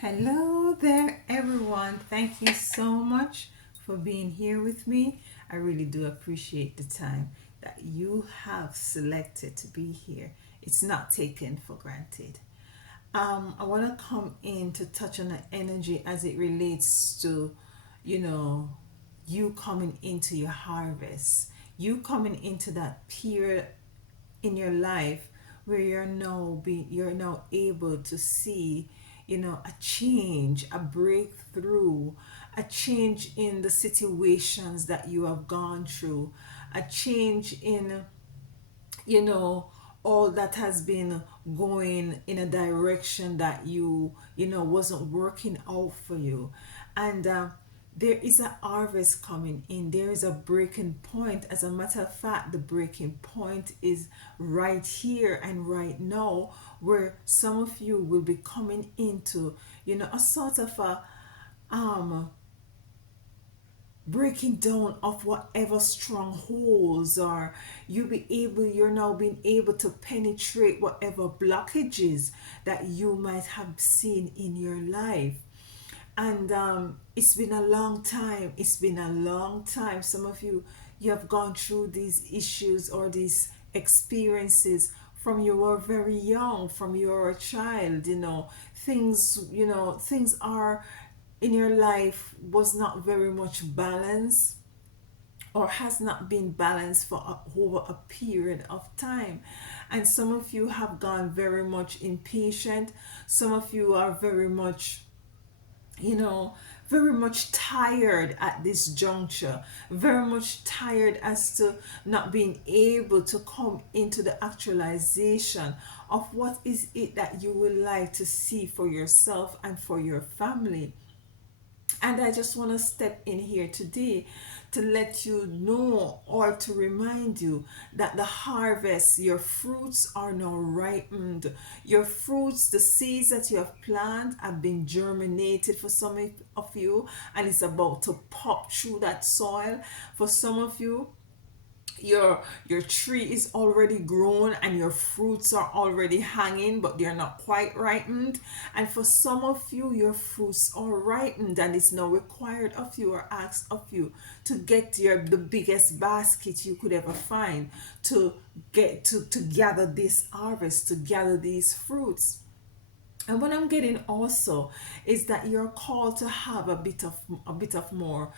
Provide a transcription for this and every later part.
Hello there, everyone. Thank you so much for being here with me. I really do appreciate the time that you have selected to be here. It's not taken for granted. I want to come in to touch on the energy as it relates to, you know, you coming into your harvest, you coming into that period in your life where you're now able to see a change, a breakthrough, a change in the situations that you have gone through, a change in you know all that has been going in a direction that wasn't working out for you. And there is a harvest coming in. There is a breaking point. As a matter of fact, the breaking point is right here and right now, where some of you will be coming into a sort of a um breaking down of whatever strongholds, or you're now being able to penetrate whatever blockages that you might have seen in your life. And it's been a long time. Some of you have gone through these issues or these experiences from you were very young, from you were a child. Things are in your life was not very much balanced, or has not been balanced for over a period of time. And some of you have gone very much impatient. Some of you are you know, very much tired at this juncture, very much tired as to not being able to come into the actualization of what is it that you would like to see for yourself and for your family. And I just want to step in here today to let you know, or to remind you, that the harvest, your fruits are now ripened. Your fruits, the seeds that you have planted, have been germinated for some of you, and it's about to pop through that soil. For some of you, your tree is already grown and your fruits are already hanging, but they're not quite ripened. And for some of you, your fruits are ripened, and it's now required of you, or asked of you, to get the biggest basket you could ever find, to get to gather this harvest, to gather these fruits. And what I'm getting also is that you're called to have a bit of more,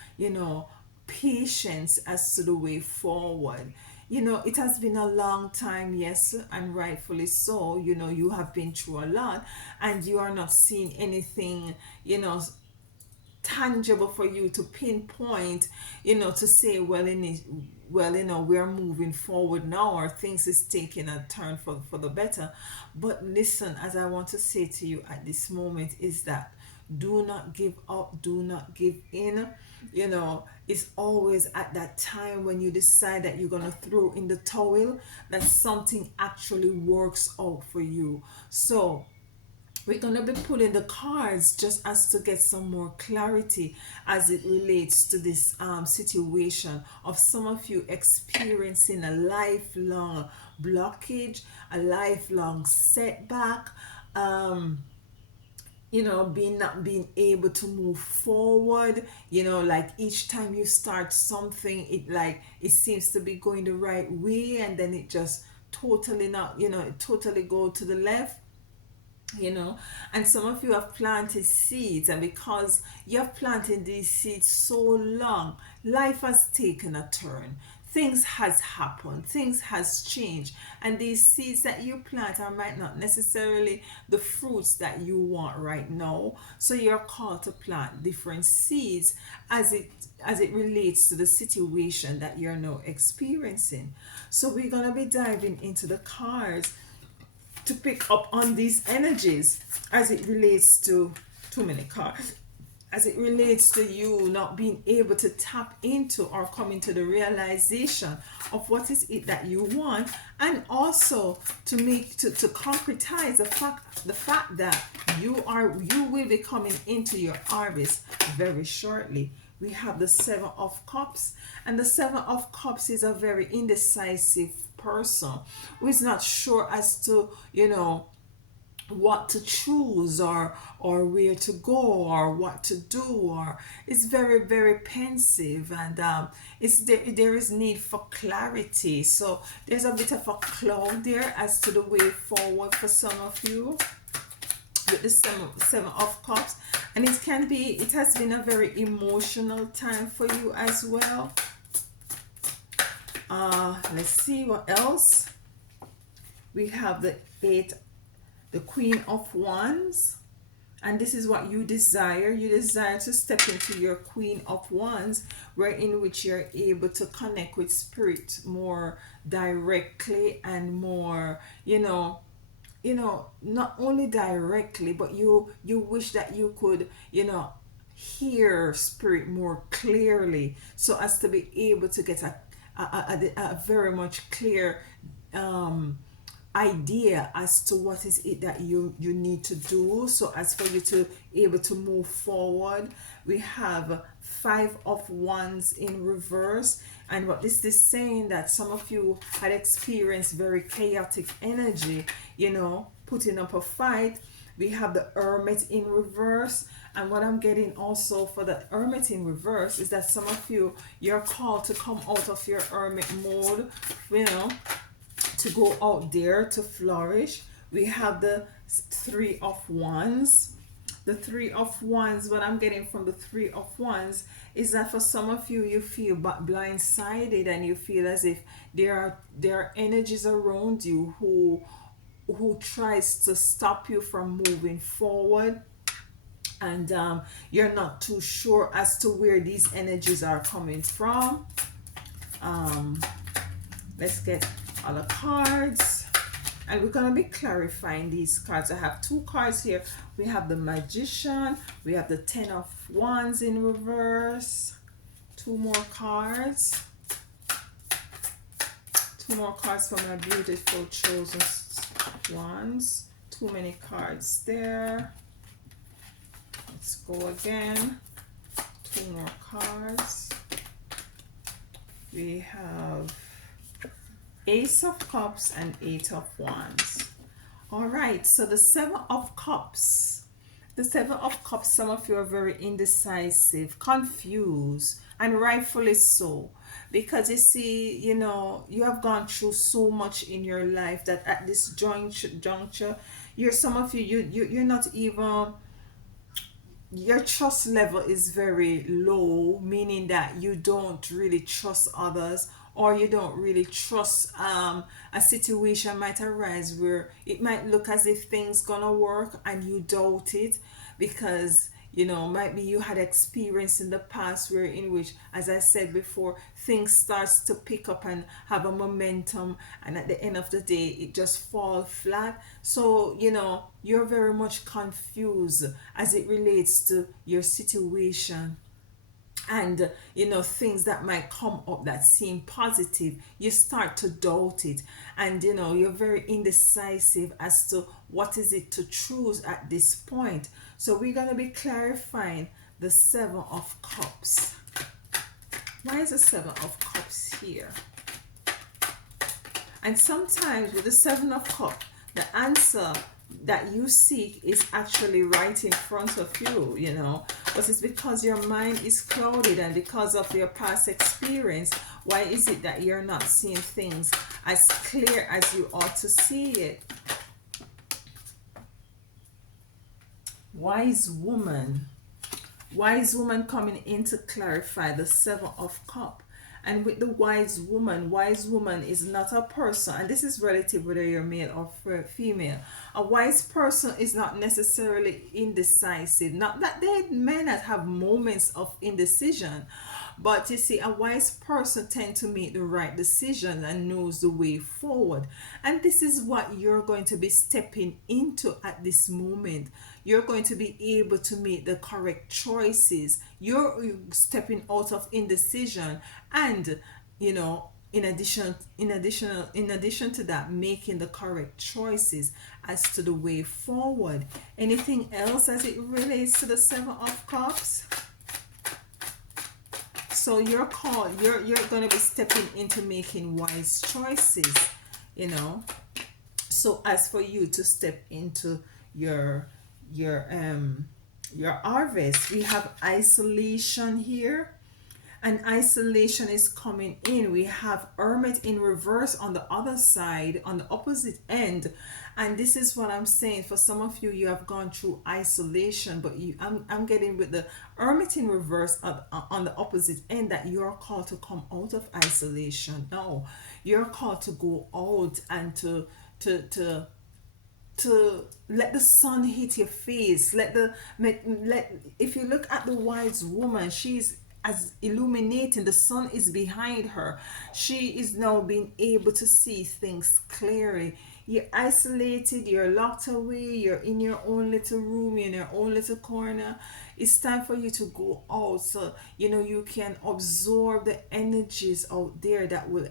patience as to the way forward. It has been a long time, yes, and rightfully so. You have been through a lot, and you are not seeing anything, tangible for you to pinpoint, to say, we're moving forward now, or things is taking a turn for the better. But listen, as I want to say to you at this moment, is that do not give up, do not give in. It's always at that time when you decide that you're going to throw in the towel that something actually works out for you. So we're going to be pulling the cards just as to get some more clarity as it relates to this situation of some of you experiencing a lifelong blockage, a lifelong setback, being not being able to move forward. Like each time you start something, it seems to be going the right way, and then it just totally not, it totally go to the left. And some of you have planted seeds, and because you have planted these seeds so long, life has taken a turn. Things has happened, things has changed, and these seeds that you plant are might not necessarily the fruits that you want right now. So you're called to plant different seeds as it relates to the situation that you're now experiencing. So we're going to be diving into the cards to pick up on these energies as it relates to too many cards, as it relates to you not being able to tap into or come into the realization of what is it that you want, and also to concretize the fact that you will be coming into your harvest very shortly. We have the Seven of Cups, and the Seven of Cups is a very indecisive person who is not sure as to what to choose, or where to go, or what to do, or it's very, very pensive. And it's there is need for clarity. So there's a bit of a cloud there as to the way forward for some of you with the seven of cups. And it has been a very emotional time for you as well. Let's see what else. We have the Queen of Wands, and this is what you desire. You desire to step into your Queen of Wands, where in which you're able to connect with spirit more directly, and more, not only directly, but you wish that you could, hear spirit more clearly, so as to be able to get a very much clear idea as to what is it that you need to do, so as for you to able to move forward. We have Five of Wands in reverse, and what this is saying, that some of you had experienced very chaotic energy, putting up a fight. We have the Hermit in reverse, and what I'm getting also for the Hermit in reverse is that some of you're called to come out of your hermit mode, to go out there to flourish. We have the Three of Wands. The Three of Wands, what I'm getting from the Three of Wands is that for some of you, you feel blindsided, and you feel as if there are energies around you who tries to stop you from moving forward. And you're not too sure as to where these energies are coming from. Let's get all the cards, and we're going to be clarifying these cards. I have two cards here. We have the Magician, we have the Ten of Wands in reverse. Two more cards for my beautiful chosen ones. Too many cards there. Let's go again. Two more cards. We have Ace of Cups and Eight of Wands. All right, so the Seven of Cups. The Seven of Cups, some of you are very indecisive, confused, and rightfully so. Because you see, you have gone through so much in your life that at this juncture, some of you're not even, your trust level is very low, meaning that you don't really trust others, or you don't really trust a situation might arise where it might look as if things gonna work and you doubt it, because might be you had experience in the past where in which, as I said before, things starts to pick up and have a momentum, and at the end of the day it just fall flat. So you're very much confused as it relates to your situation, and things that might come up that seem positive, you start to doubt it, and you're very indecisive as to what is it to choose at this point. So we're going to be clarifying the Seven of Cups. Why is the Seven of Cups here? And sometimes with the Seven of Cups, the answer that you seek is actually right in front of you, but it's because your mind is clouded, and because of your past experience, why is it that you're not seeing things as clear as you ought to see it? Wise woman coming in to clarify the Seven of Cups. And with the wise woman is not a person, and this is relative whether you're male or female. A wise person is not necessarily indecisive. Not that they may not have moments of indecision, but you see, a wise person tends to make the right decision and knows the way forward. And this is what you're going to be stepping into at this moment. You're going to be able to make the correct choices. You're stepping out of indecision, and in addition to that, making the correct choices as to the way forward. Anything else as it relates to the Seven of Cups? So you're going to be stepping into making wise choices, so as for you to step into your your um your harvest. We have isolation here, and isolation is coming in. We have hermit in reverse on the other side, on the opposite end. And this is what I'm saying. For some of you, you have gone through isolation, but I'm getting with the hermit in reverse on the opposite end, that you're called to come out of isolation. No, you're called to go out and to to let the sun hit your face. Let if you look at the wise woman, she's as illuminating. The sun is behind her. She is now being able to see things clearly. You're isolated, you're locked away, you're in your own little room, in your own little corner. It's time for you to go out, so you can absorb the energies out there that will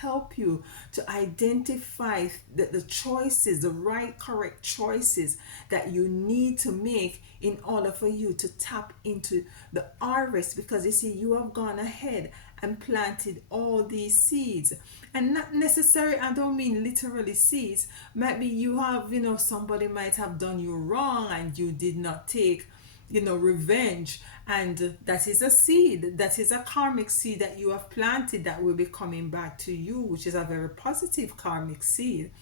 help you to identify the choices, the right correct choices that you need to make in order for you to tap into the harvest. Because you see, you have gone ahead and planted all these seeds, and not necessarily, I don't mean literally seeds. Maybe you have, somebody might have done you wrong and you did not take revenge, and that is a seed, that is a karmic seed that you have planted, that will be coming back to you, which is a very positive karmic seed.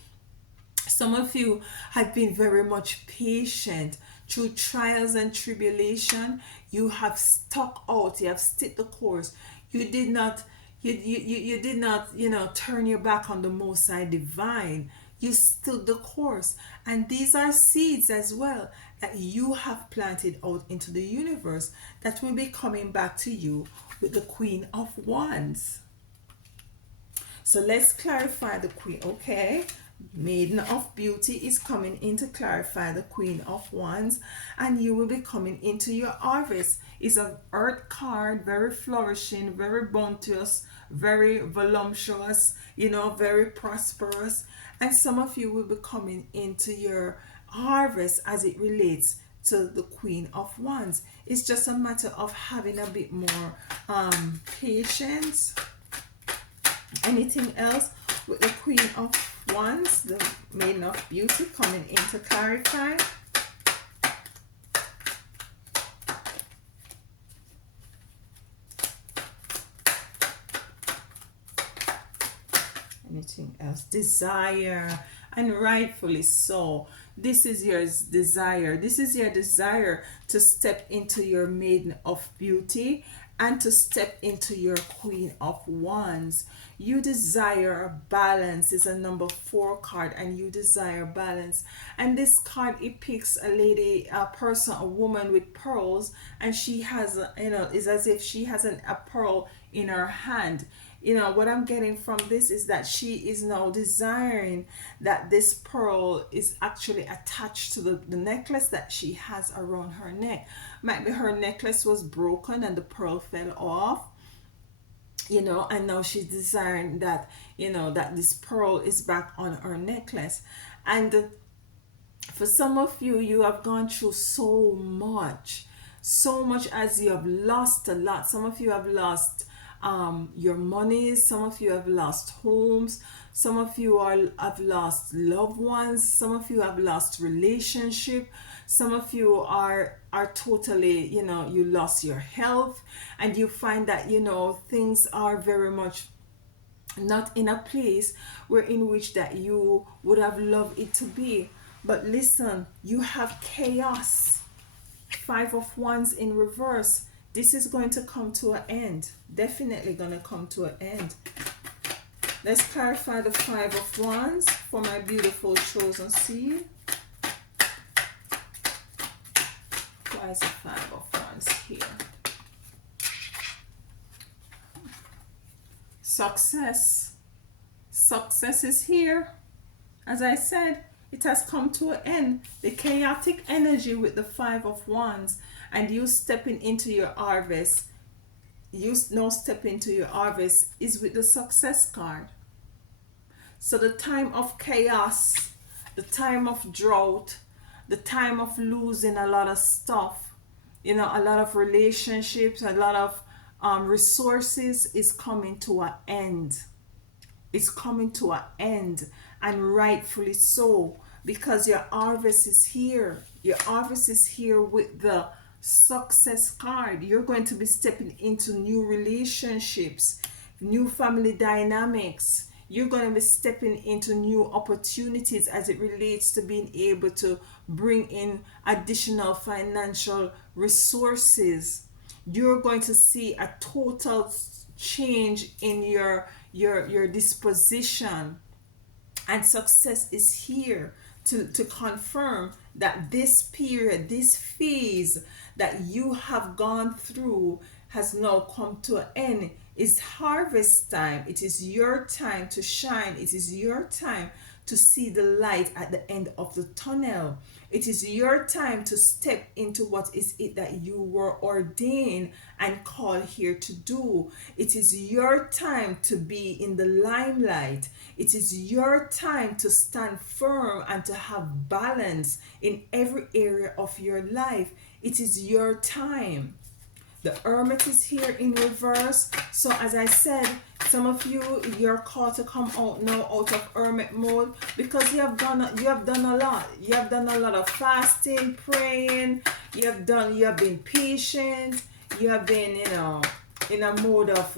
Some of you have been very much patient through trials and tribulation. You have stuck out, you have stick the course. You did not turn your back on the Most High Divine. You stood the course. And these are seeds as well that you have planted out into the universe, that will be coming back to you with the Queen of Wands. So let's clarify the Queen, okay? Maiden of Beauty is coming in to clarify the Queen of Wands, and you will be coming into your harvest. It's an earth card, very flourishing, very bounteous, very voluptuous, very prosperous. And some of you will be coming into your harvest as it relates to the Queen of Wands. It's just a matter of having a bit more patience. Anything else with the Queen of Wands, the Maiden of Beauty, coming in to clarify? Anything else? Desire, and rightfully so. This is your desire. This is your desire to step into your Maiden of Beauty and to step into your Queen of Wands. You desire balance. It's a number 4 card, and you desire balance. And this card, it picks a lady, a person, a woman with pearls, and she has it's as if she has a pearl in her hand. What I'm getting from this is that she is now desiring that this pearl is actually attached to the necklace that she has around her neck. Might be her necklace was broken and the pearl fell off, and now she's desiring that, that this pearl is back on her necklace. And for some of you, you have gone through so much, as you have lost a lot. Some of you have lost your monies. Some of you have lost homes. Some of you have lost loved ones. Some of you have lost relationship. Some of you are totally, you lost your health, and you find that things are very much not in a place where in which that you would have loved it to be. But listen, you have chaos. 5 of Wands in reverse. This is going to come to an end. Definitely going to come to an end. Let's clarify the 5 of Wands for my beautiful chosen seed. Why is the 5 of Wands here? Success. Success is here. As I said, it has come to an end. The chaotic energy with the 5 of Wands, and you stepping into your harvest. You now step into your harvest is with the Success card. So the time of chaos, the time of drought, the time of losing a lot of stuff, a lot of relationships, a lot of resources is coming to an end. It's coming to an end, and rightfully so, because your harvest is here. Your harvest is here with the success card. You're going to be stepping into new relationships, new family dynamics. You're going to be stepping into new opportunities as it relates to being able to bring in additional financial resources. You're going to see a total change in your disposition, and success is here to confirm that this period, this phase that you have gone through has now come to an end. It's harvest time. It is your time to shine. It is your time to see the light at the end of the tunnel. It is your time to step into what is it that you were ordained and called here to do. It is your time to be in the limelight. It is your time to stand firm and to have balance in every area of your life. It is your time. The Hermit is here in reverse. So as I said, some of you, you're called to come out now out of Hermit mode because you have done a lot. You have done a lot of fasting, praying. You have been patient. You have been, in a mode of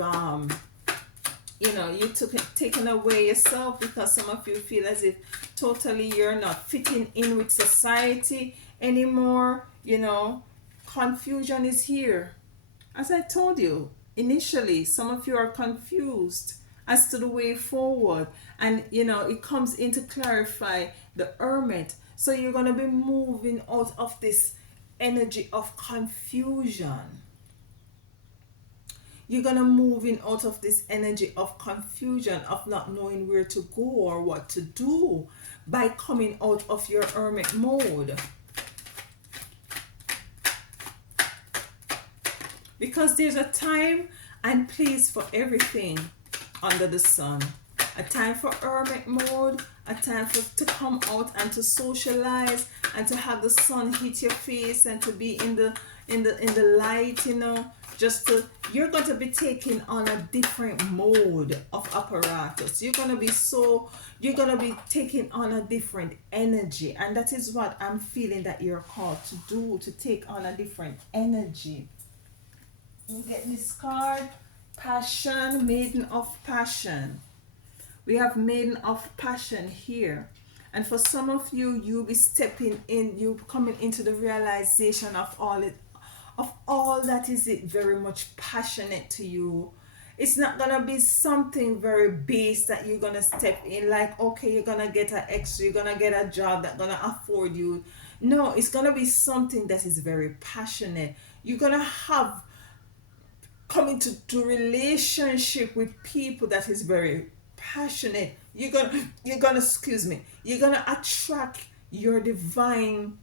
you took it taken away yourself because some of you feel as if totally you're not fitting in with society anymore. Confusion is here. As I told you initially, some of you are confused as to the way forward, and it comes in to clarify the Hermit. So you're going to be moving out of this energy of confusion. You're going to move in out of this energy of confusion, of not knowing where to go or what to do, by coming out of your Hermit mode. Because there's a time and place for everything under the sun. A time for Hermit mode, a time to come out and to socialize and to have the sun hit your face and to be in the light, you're going to be taking on a different mode of apparatus. You're going to be taking on a different energy, and that is what I'm feeling that you're called to do, to take on a different energy. You get this card, Passion, Maiden of Passion. We have Maiden of Passion here. And for some of you, you'll be stepping in, you'll coming into the realization of all that is it very much passionate to you. It's not gonna be something very base that you're gonna step in, like, okay, you're gonna get an extra, you're gonna get a job that's gonna afford you. No, it's gonna be something that is very passionate. You're gonna have come into relationship with people that is very passionate. You're gonna attract your divine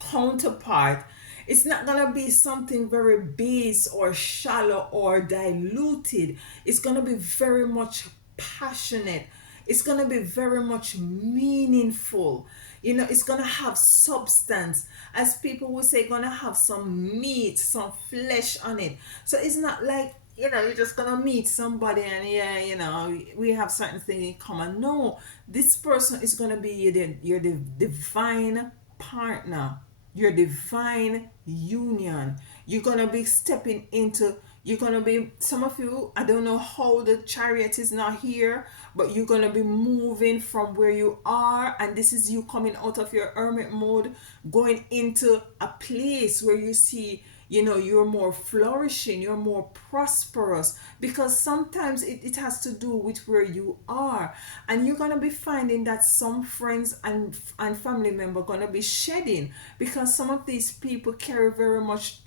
counterpart. It's not gonna be something very base or shallow or diluted. It's gonna be very much passionate. It's gonna be very much meaningful. It's gonna have substance. As people would say, gonna have some meat, some flesh on it. So it's not like, you're just gonna meet somebody and we have certain things in common. No, this person is gonna be your divine partner, your divine union. You're gonna be stepping into, some of you, I don't know how the chariot is not here, but you're gonna be moving from where you are, and this is you coming out of your Hermit mode, going into a place where you see, you're more flourishing, you're more prosperous, because sometimes it has to do with where you are. And you're going to be finding that some friends and family member going to be shedding, because some of these people carry very much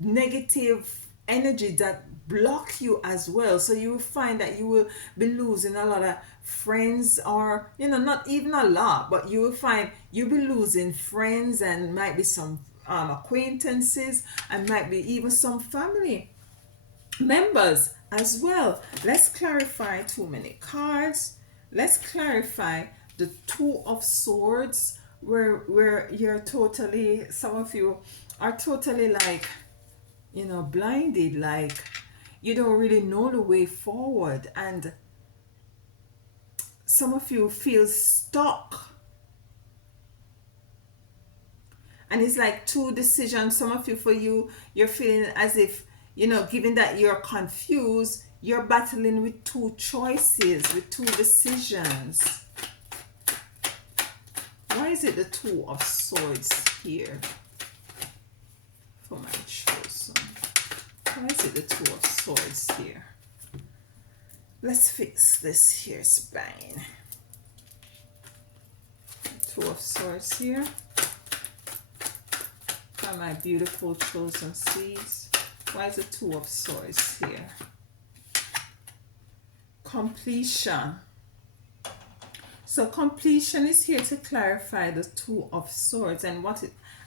negative energy that block you as well. So you will find that you will be losing a lot of friends, or not even a lot, but you will find you'll be losing friends, and might be some acquaintances, and might be even some family members as well. Let's clarify too many cards. Let's clarify the Two of Swords, where you're totally, some of you are totally like, blinded, like you don't really know the way forward. And some of you feel stuck, and it's like two decisions. Some of you, for you, you're feeling as if, given that you're confused, you're battling with two choices, with two decisions. Why is it the Two of Swords here for my chosen? Why is it the Two of Swords here? Let's fix this here spine. Two of Swords here for my beautiful chosen seeds. Why is the Two of Swords here? Completion. So completion is here to clarify the Two of Swords and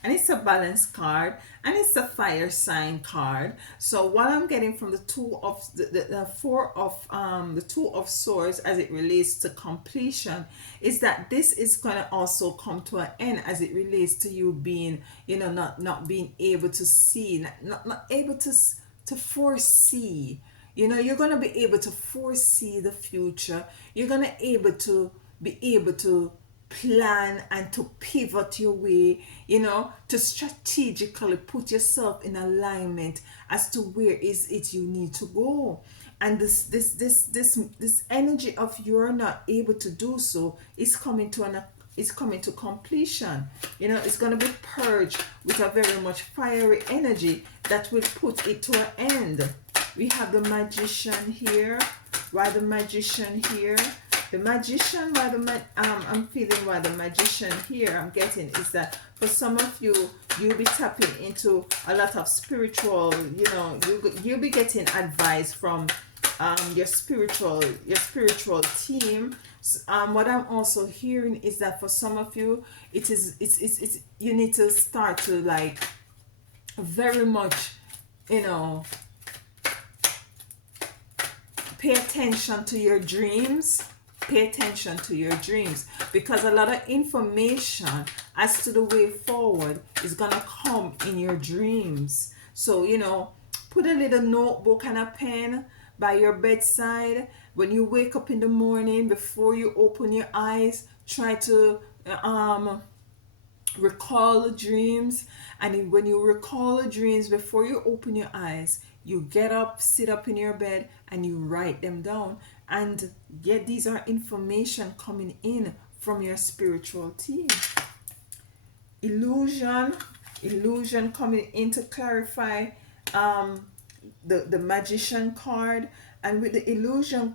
and it's a balance card, and it's a fire sign card. So what I'm getting from the the Two of Swords as it relates to completion is that this is gonna also come to an end as it relates to you being, not being able to see, not able to foresee. You're gonna be able to foresee the future. You're gonna be able to plan and to pivot your way, to strategically put yourself in alignment as to where is it you need to go. And this energy of you're not able to do so is coming to completion. It's going to be purged with a very much fiery energy that will put it to an end. We have the Magician here. Why the Magician here? The Magician, I'm feeling why the Magician here I'm getting is that for some of you, you'll be tapping into a lot of spiritual, you'll be getting advice from your spiritual team. What I'm also hearing is that for some of you, it's you need to start to like very much, pay attention to your dreams. Pay attention to your dreams, because a lot of information as to the way forward is gonna come in your dreams. So put a little notebook and a pen by your bedside when you wake up in the morning. Before you open your eyes, try to recall the dreams. And when you recall the dreams before you open your eyes, you get up, sit up in your bed, and you write them down. And yet these are information coming in from your spiritual team. Illusion coming in to clarify the Magician card. And with the illusion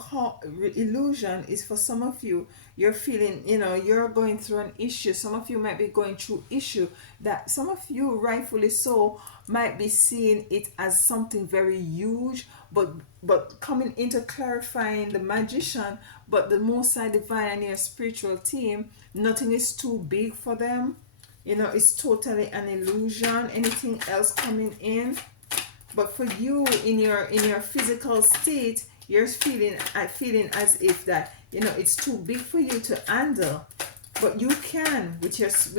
is for some of you, you're feeling, you're going through an issue. Some of you might be going through issue that some of you, rightfully so, might be seeing it as something very huge, but coming into clarifying the Magician, but the Most High Divine and your spiritual team, nothing is too big for them. It's totally an illusion. Anything else coming in? But for you, in your physical state, you're feeling as if that it's too big for you to handle. But you can with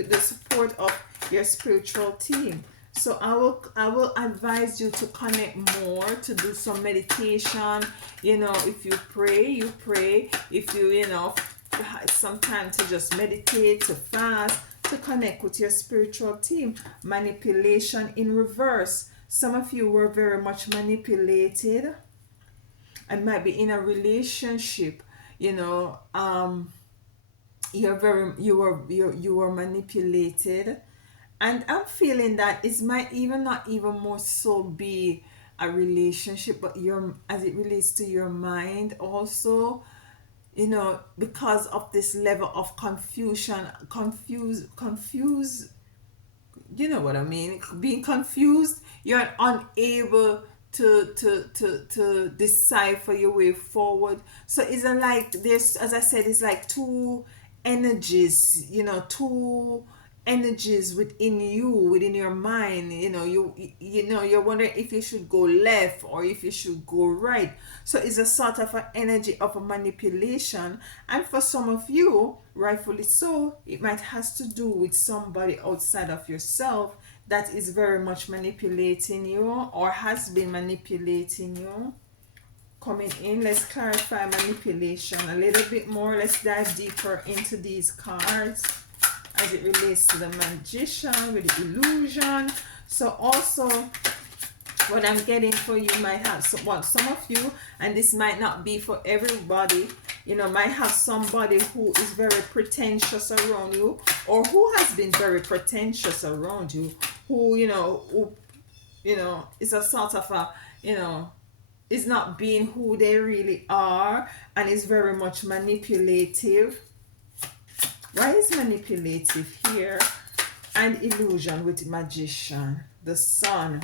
the support of your spiritual team. So I will advise you to connect more, to do some meditation. If you pray, you pray. If you some time to just meditate, to fast, to connect with your spiritual team. Manipulation in reverse. Some of you were very much manipulated and might be in a relationship, you were manipulated. And I'm feeling that it might even not even more so be a relationship, but as it relates to your mind also, because of this level of confusion, confused, you know what I mean, being confused, you're unable to decipher your way forward. So it's like there's, as I said, it's like two energies, two energies within your mind. You're wondering if you should go left or if you should go right. So it's a sort of an energy of a manipulation. And for some of you, rightfully so, it might has to do with somebody outside of yourself that is very much manipulating you or has been manipulating you. coming in. Let's clarify manipulation a little bit more. Let's dive deeper into these cards as it relates to the magician with the illusion. So also what I'm getting for you might have some of you, and this might not be for everybody, you know, might have somebody who is very pretentious around you, or who has been very pretentious around you, who, is a sort of a, is not being who they really are, and is very much manipulative. Why is manipulative here? And illusion with magician. The sun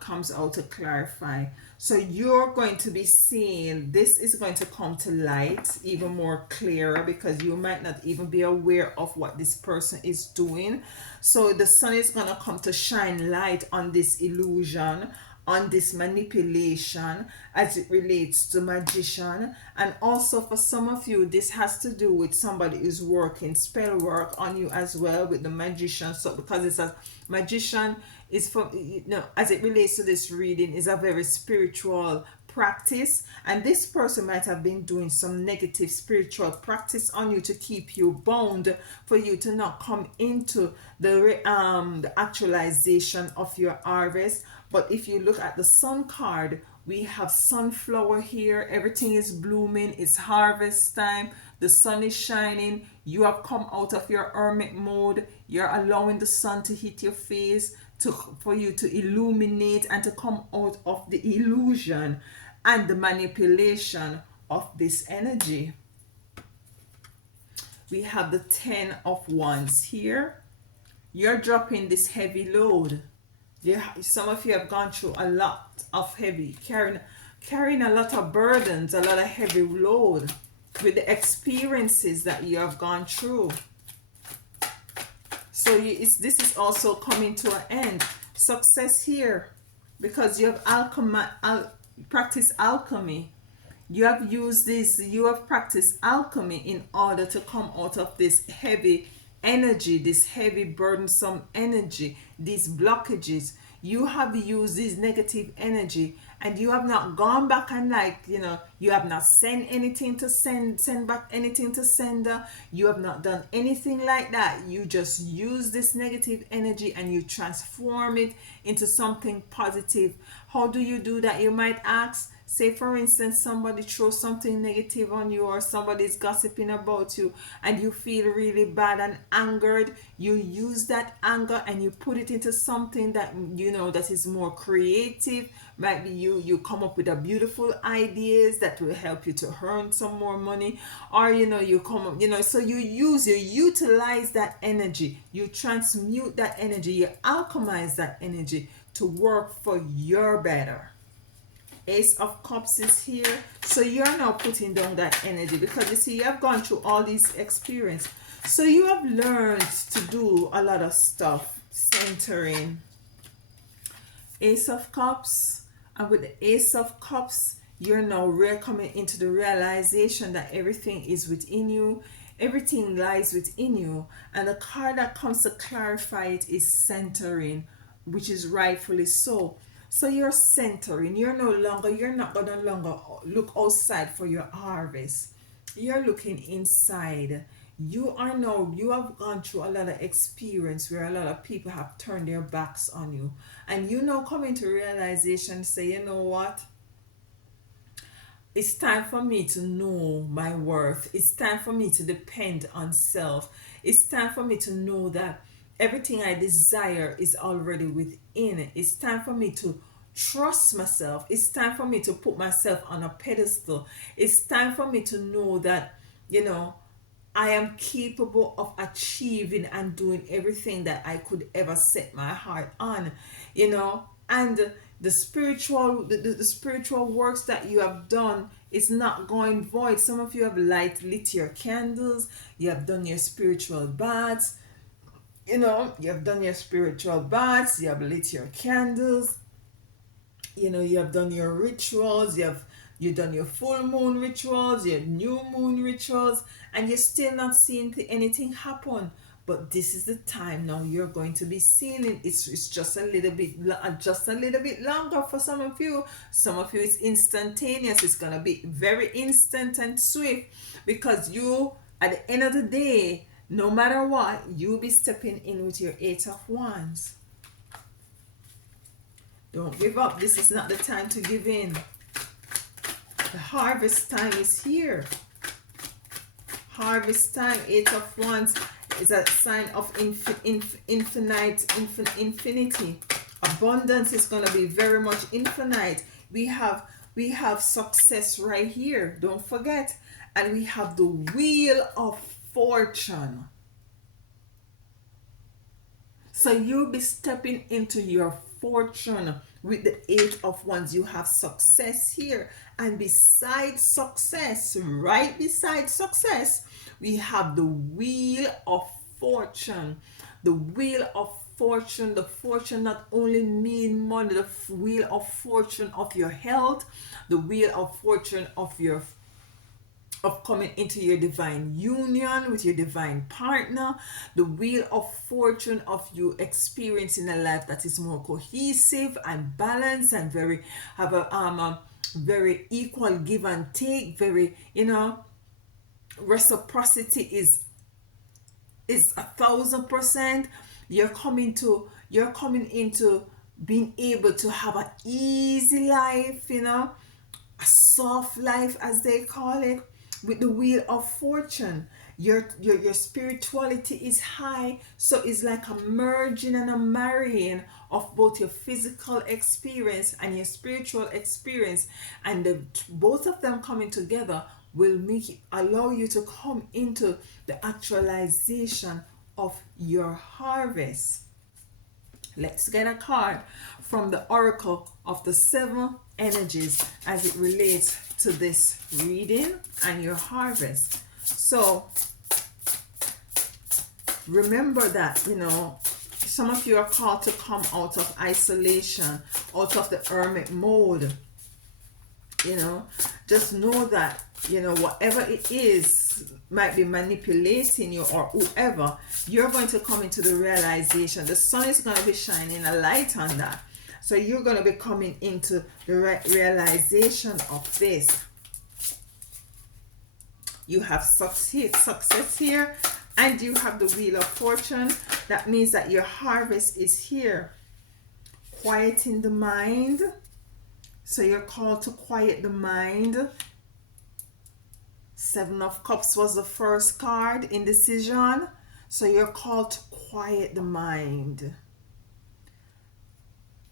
comes out to clarify. So you're going to be seeing, this is going to come to light even more clearer, because you might not even be aware of what this person is doing. So the sun is going to come to shine light on this illusion, on this manipulation as it relates to magician. And also for some of you, this has to do with somebody who's working spell work on you as well with the magician. So because it's a magician, is from, as it relates to this reading, is a very spiritual practice, and this person might have been doing some negative spiritual practice on you to keep you bound, for you to not come into the actualization of your harvest. But if you look at the sun card, we have sunflower here. Everything is blooming. It's harvest time. The sun is shining. You have come out of your hermit mode. You're allowing the sun to hit your face, for you to illuminate and to come out of the illusion and the manipulation of this energy. We have the 10 of Wands here. You're dropping this heavy load. Some of you have gone through a lot of heavy, carrying a lot of burdens, a lot of heavy load with the experiences that you have gone through. So this is also coming to an end. Success here, because you have practiced alchemy. You have used this, you have practiced alchemy in order to come out of this heavy energy, this heavy burdensome energy, these blockages. You have used this negative energy, and you have not gone back and you have not sent anything to send back anything to sender. You have not done anything like that. You just use this negative energy and you transform it into something positive. How do you do that, you might ask? Say for instance, somebody throws something negative on you, or somebody's gossiping about you, and you feel really bad and angered. You use that anger and you put it into something that that is more creative. Might be you come up with a beautiful ideas that will help you to earn some more money, or you come up, so you utilize that energy, you transmute that energy, you alchemize that energy to work for your better. Ace of Cups is here. So you're now putting down that energy, because you see, you have gone through all these experience. So you have learned to do a lot of stuff. Centering. Ace of Cups. And with the Ace of Cups, you're now coming into the realization that everything is within you. Everything lies within you. And the card that comes to clarify it is centering, which is rightfully so. So you're centering. You're not going to longer look outside for your harvest. You're looking inside. You have gone through a lot of experience where a lot of people have turned their backs on you. And coming to realization, say, you know what? It's time for me to know my worth. It's time for me to depend on self. It's time for me to know that everything I desire is already within. It's time for me to trust myself. It's time for me to put myself on a pedestal. It's time for me to know that, I am capable of achieving and doing everything that I could ever set my heart on, and the spiritual works that you have done is not going void. Some of you have lit your candles, you have done your spiritual baths, you have done your spiritual baths, you have lit your candles, you have done your rituals, you've done your full moon rituals, your new moon rituals, and you're still not seeing anything happen. but this is the time now you're going to be seeing it. It's just a little bit just a little bit longer for some of you. Some of you it's instantaneous. It's gonna be very instant and swift, because you, at the end of the day, no matter what, you'll be stepping in with your Eight of Wands. Don't give up. This is not the time to give in. The harvest time is here. Harvest time, Eight of Wands, is a sign of infinity. Abundance is going to be very much infinite. We have success right here. Don't forget. And we have the Wheel of Fortune. So you'll be stepping into your fortune with the Eight of Wands. You have success here. And beside success, right beside success, we have the Wheel of Fortune. The Wheel of Fortune. The fortune not only mean money, the Wheel of Fortune of your health, the Wheel of Fortune of your coming into your divine union with your divine partner, the Wheel of Fortune of you experiencing a life that is more cohesive and balanced and very have a very equal give and take, very, reciprocity is 1,000%. You're coming into being able to have an easy life, a soft life as they call it, with the Wheel of Fortune. Your spirituality is high, so it's like a merging and a marrying of both your physical experience and your spiritual experience, and both of them coming together will allow you to come into the actualization of your harvest. Let's get a card from the Oracle of the Seven Energies as it relates to this reading and your harvest. So remember that, some of you are called to come out of isolation, out of the hermit mode. Just know that, whatever it is might be manipulating you or whoever, you're going to come into the realization. The sun is going to be shining a light on that. So you're going to be coming into the realization of this. You have success here, and you have the Wheel of Fortune. That means that your harvest is here. Quieting the mind. So you're called to quiet the mind. Seven of Cups was the first card, indecision. So you're called to quiet the mind.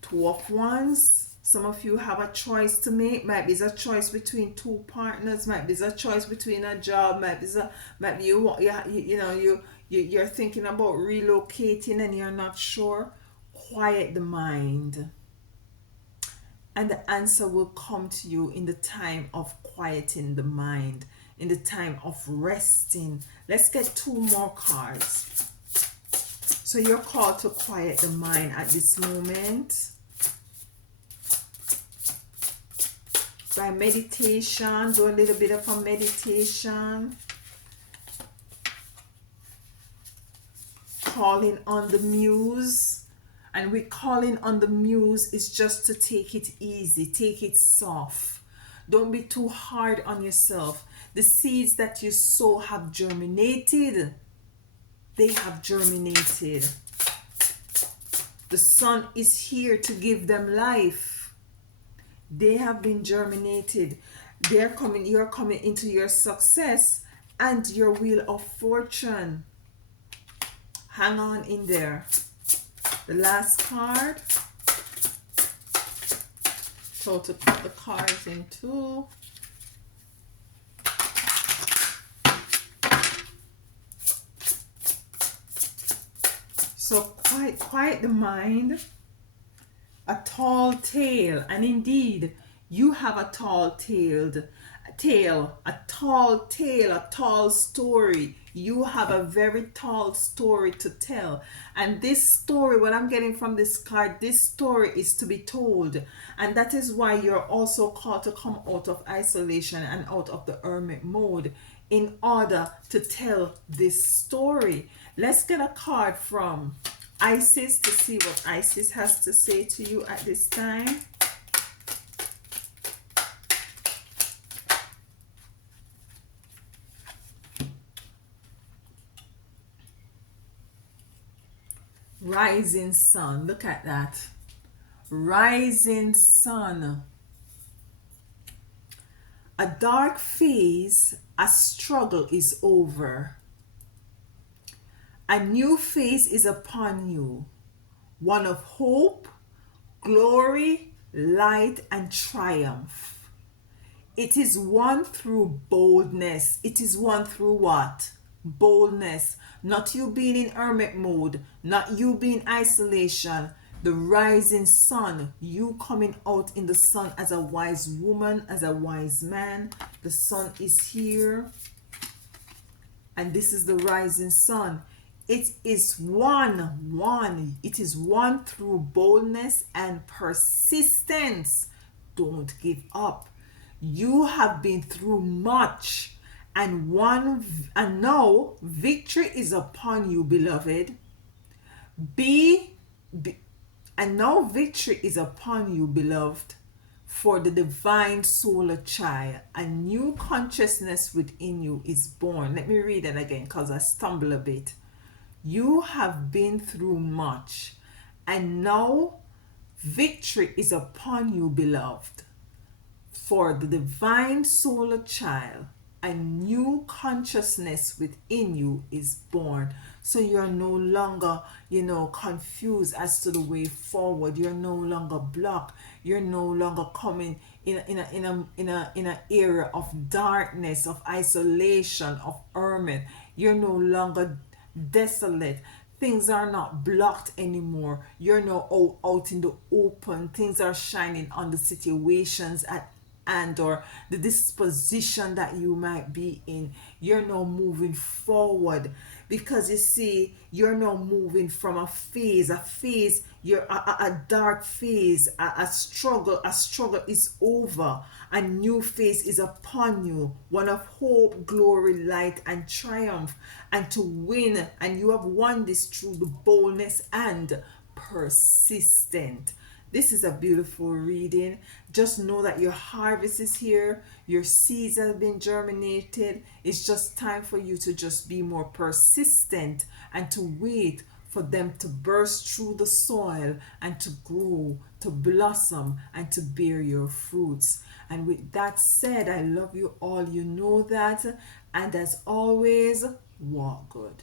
Two of Wands. Some of you have a choice to make. Might be a choice between two partners. Might be a choice between a job. Might be you're thinking about relocating and you're not sure. Quiet the mind. And the answer will come to you in the time of quieting the mind, in the time of resting. Let's get two more cards. So you're called to quiet the mind at this moment. By meditation, do a little bit of a meditation. Calling on the Muse. And with calling on the Muse is just to take it easy, take it soft. Don't be too hard on yourself. The seeds that you sow have germinated. They have germinated. The sun is here to give them life. They have been germinated. You're coming into your success and your Wheel of Fortune. Hang on in there. The last card. So to put the cards in two. So quiet the mind. A tall tale, and indeed you have a tall tall story. You have a very tall story to tell, and this story, what I'm getting from this card, this story is to be told, and that is why you're also called to come out of isolation and out of the hermit mode in order to tell this story. Let's get a card from Isis to see what Isis has to say to you at this time. Rising sun. Look at that. Rising sun. A dark phase, a struggle is over. A new phase is upon you. One of hope, glory, light, and triumph. It is won through boldness. It is won through what? Boldness. Not you being in hermit mode, not you being isolation. The rising sun, you coming out in the sun as a wise woman, as a wise man. The sun is here, and this is the rising sun. It is one. It is one through boldness and persistence. Don't give up. You have been through much, and now victory is upon you, beloved. Be, be and now victory is upon you, beloved. For the divine solar child, a new consciousness within you is born. Let me read that again because I stumble a bit. You have been through much, and now victory is upon you, beloved. For the divine solar child, a new consciousness within you is born. So you're no longer, confused as to the way forward. You're no longer blocked. You're no longer coming in a area of darkness, of isolation, of ermine. You're no longer desolate. Things are not blocked anymore. You're now out in the open. Things are shining on the situations at and or the disposition that you might be in. You're now moving forward, because you see, you're now moving from a phase, you're a dark phase, a struggle is over. A new phase is upon you, one of hope, glory, light, and triumph. And to win, and you have won this through the boldness and persistent. This is a beautiful reading. Just know that your harvest is here. Your seeds have been germinated. It's just time for you to just be more persistent and to wait for them to burst through the soil and to grow, to blossom, and to bear your fruits. And with that said, I love you all. You know that. And as always, walk good.